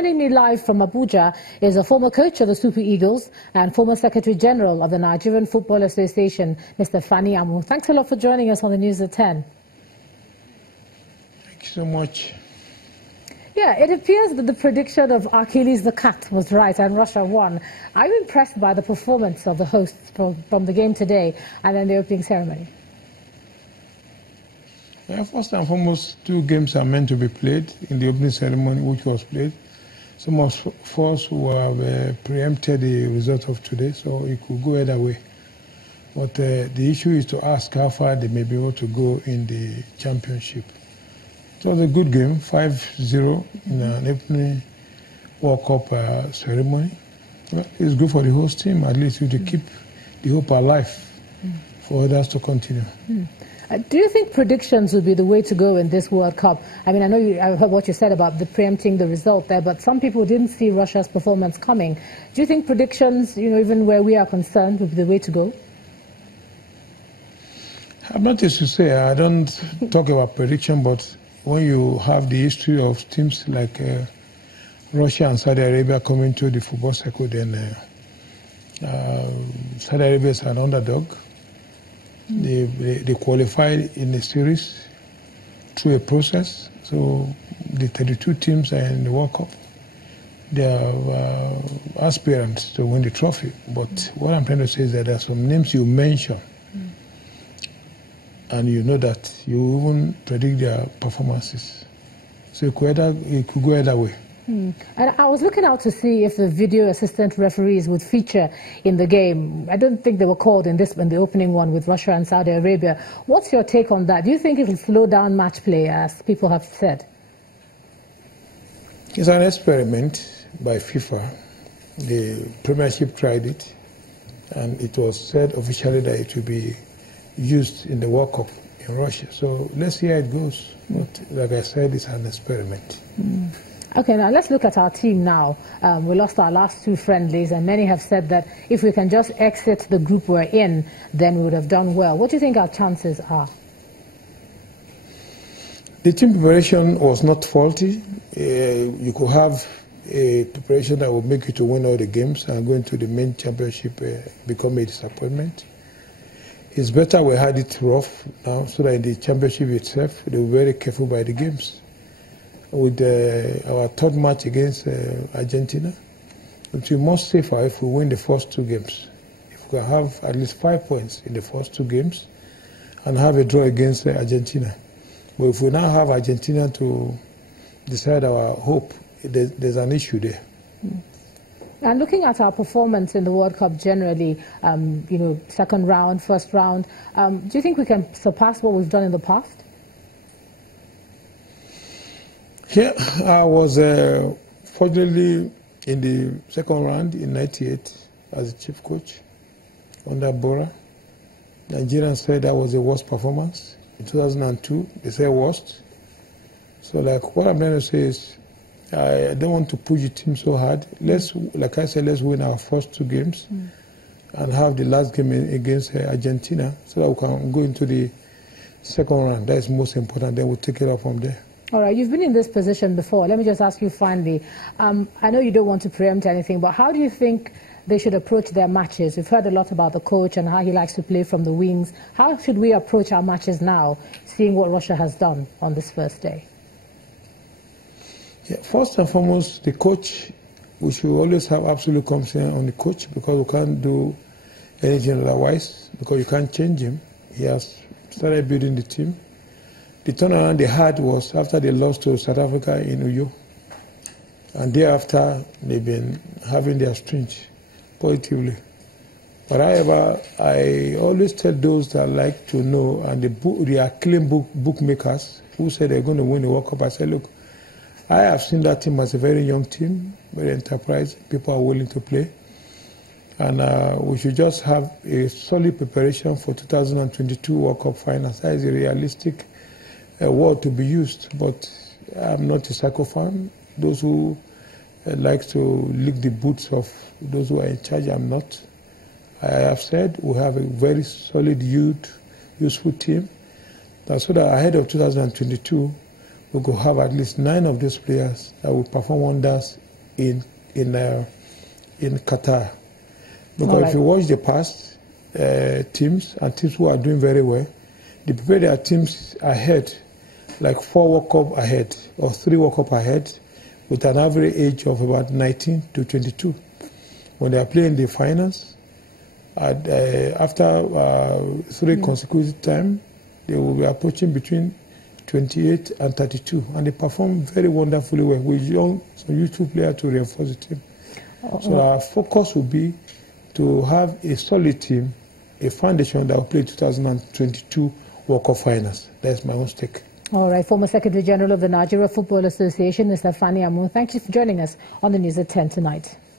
Joining me live from Abuja is a former coach of the Super Eagles and former Secretary General of the Nigerian Football Association, Mr. Fanny Amun. Thanks a lot for joining us on the News at 10. Thank you so much. Yeah, it appears that the prediction of Achilles the cat was right and Russia won. Are you impressed by the performance of the hosts from the game today and then the opening ceremony? Yeah, first and foremost, two games are meant to be played in the opening ceremony, which was played. Some of us who have preempted the result of today, so it could go either way. But the issue is to ask how far they may be able to go in the championship. It was a good game, 5-0 in an opening World Cup ceremony. Well, it's good for the host team, at least to keep the hope alive for others to continue. Do you think predictions would be the way to go in this World Cup? I mean, I heard what you said about the preempting the result there, but some people didn't see Russia's performance coming. Do you think predictions, even where we are concerned, would be the way to go? I'm not used to say, I don't talk about prediction, but when you have the history of teams like Russia and Saudi Arabia coming to the football circuit, then Saudi Arabia is an underdog. They qualified in the series through a process. So the 32 teams are in the World Cup. They are aspirants to win the trophy. But what I'm trying to say is that there are some names you mention, and you know that you even predict their performances. So it could go either way. And I was looking out to see if the video assistant referees would feature in the game. I don't think they were called in the opening one with Russia and Saudi Arabia. What's your take on that? Do you think it will slow down match play, as people have said? It's an experiment by FIFA. The Premiership tried it, and it was said officially that it will be used in the World Cup in Russia. So let's see how it goes. But like I said, it's an experiment. Okay, now let's look at our team now. We lost our last two friendlies, and many have said that if we can just exit the group we're in, then we would have done well. What do you think our chances are? The team preparation was not faulty. You could have a preparation that would make you to win all the games, and going to the main championship become a disappointment. It's better we had it rough now, so that in the championship itself, they were very careful by the games. With our third match against Argentina, it will be much safer if we win the first two games. If we have at least 5 points in the first two games and have a draw against Argentina. But if we now have Argentina to decide our hope, there's an issue there. And looking at our performance in the World Cup generally, second round, first round, do you think we can surpass what we've done in the past? Yeah, I was fortunately in the second round in '98 as a chief coach under Bora. Nigerians said that was the worst performance. In 2002, they said worst. So like what I'm trying to say is, I don't want to push the team so hard. Like I said, let's win our first two games and have the last game against Argentina so that we can go into the second round. That is most important. Then we'll take it up from there. All right, you've been in this position before. Let me just ask you finally. I know you don't want to preempt anything, but how do you think they should approach their matches? We've heard a lot about the coach and how he likes to play from the wings. How should we approach our matches now, seeing what Russia has done on this first day? Yeah, first and foremost, the coach, we should always have absolute confidence on the coach because we can't do anything otherwise, because you can't change him. He has started building the team. The turnaround they had was after they lost to South Africa in Uyo. And thereafter, they've been having their strength positively. But however, I always tell those that like to know, and the acclaimed bookmakers who said they're going to win the World Cup, I said, look, I have seen that team as a very young team, very enterprising. People are willing to play. And we should just have a solid preparation for 2022 World Cup finals. That is a realistic word to be used, but I'm not a soccer fan. Those who like to lick the boots of those who are in charge, I'm not. I have said we have a very solid useful team. So that ahead of 2022, we could have at least 9 of those players that will perform wonders in Qatar. Because if you watch the past teams and teams who are doing very well, they prepare their teams ahead, like 4 World Cup ahead or 3 World Cup ahead, with an average age of about 19 to 22. When they are playing the finals, after 3 consecutive times, they will be approaching between 28 and 32, and they perform very wonderfully well with some youthful players to reinforce the team. So our focus will be to have a solid team, a foundation that will play 2022 World Cup finals. That's my own stake. All right, former Secretary General of the Nigeria Football Association, Mr. Fanny Amun, thank you for joining us on the News at 10 tonight.